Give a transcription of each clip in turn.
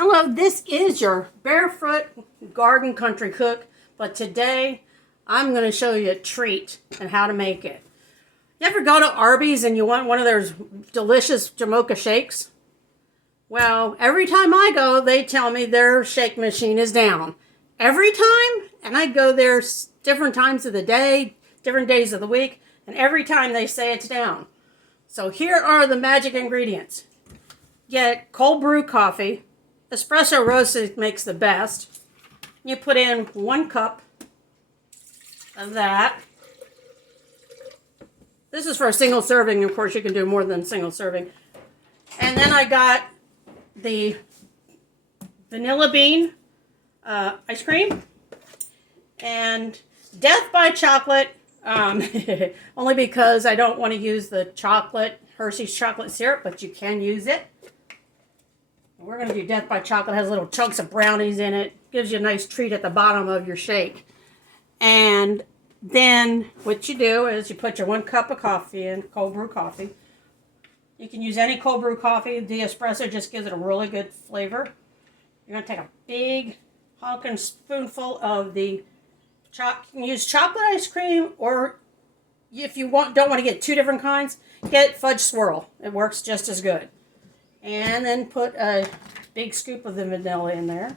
Hello, this is your Barefoot Garden Country Cook, but today I'm going to show you a treat and how to make it. You ever go to Arby's and you want one of their delicious Jamocha Shakes? Well, every time I go, they tell me their shake machine is down. Every time, and I go there different times of the day, different days of the week, and every time they say it's down. So here are the magic ingredients. Get cold brew coffee. Espresso roasted makes the best. You put in 1 cup of that. This is for a single serving. Of course, you can do more than single serving. And then I got the vanilla bean ice cream and Death by Chocolate, only because I don't want to use the Hershey's chocolate syrup, but you can use it. We're going to do Death by Chocolate. It has little chunks of brownies in it. Gives you a nice treat at the bottom of your shake. And then what you do is you put your 1 cup of coffee in, cold brew coffee. You can use any cold brew coffee. The espresso just gives it a really good flavor. You're going to take a big honking spoonful of the you can use chocolate ice cream, or if you don't want to get 2 different kinds, get fudge swirl. It works just as good. And then put a big scoop of the vanilla in there.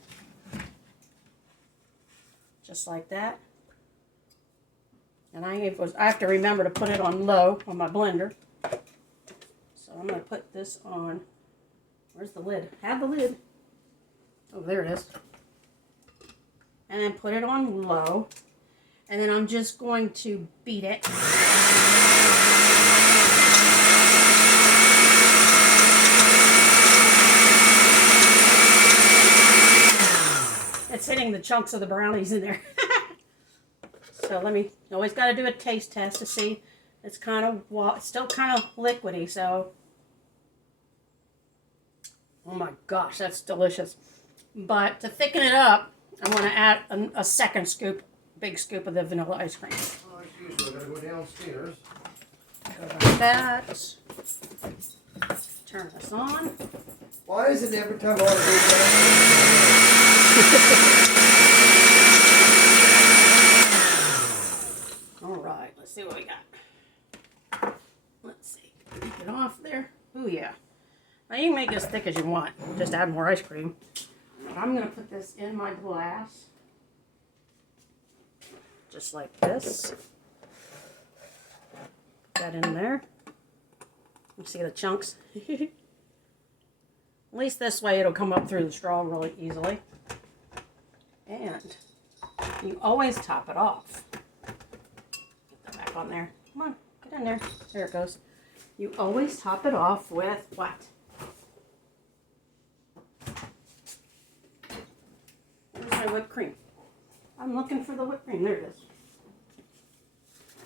Just like that. And I have to remember to put it on low on my blender. So I'm going to put this on. Where's the lid? Have the lid. Oh, there it is. And then put it on low. And then I'm just going to beat it. It's hitting the chunks of the brownies in there. So you always got to do a taste test to see. It's still kind of liquidy, so. Oh my gosh, that's delicious. But to thicken it up, I'm going to add a second scoop, big scoop of the vanilla ice cream. Oh, excuse me, I gotta go downstairs. Go like that. Turn this on. Why is it every time I want to go downstairs? All right, let's see what we got. Let's see. Take it off there. Oh yeah. Now you can make it as thick as you want. Just add more ice cream. But I'm going to put this in my glass. Just like this. Put that in there. You see the chunks? At least this way it'll come up through the straw really easily. And you always top it off. Get that back on there. Come on, get in there. There it goes. You always top it off with what? Where's my whipped cream? I'm looking for the whipped cream. There it is.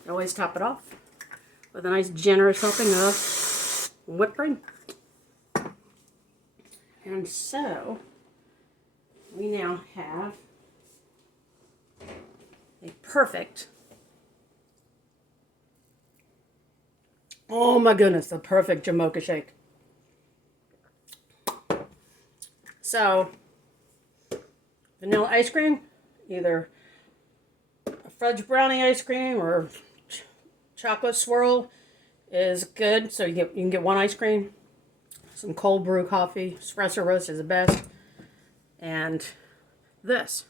You always top it off with a nice generous helping of whipped cream. And so we now have a perfect, oh my goodness, the perfect Jamocha Shake. So vanilla ice cream, either a fudge brownie ice cream or chocolate swirl is good. So you can get 1 ice cream. Some cold brew coffee. Espresso roast is the best. And this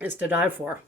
is to die for.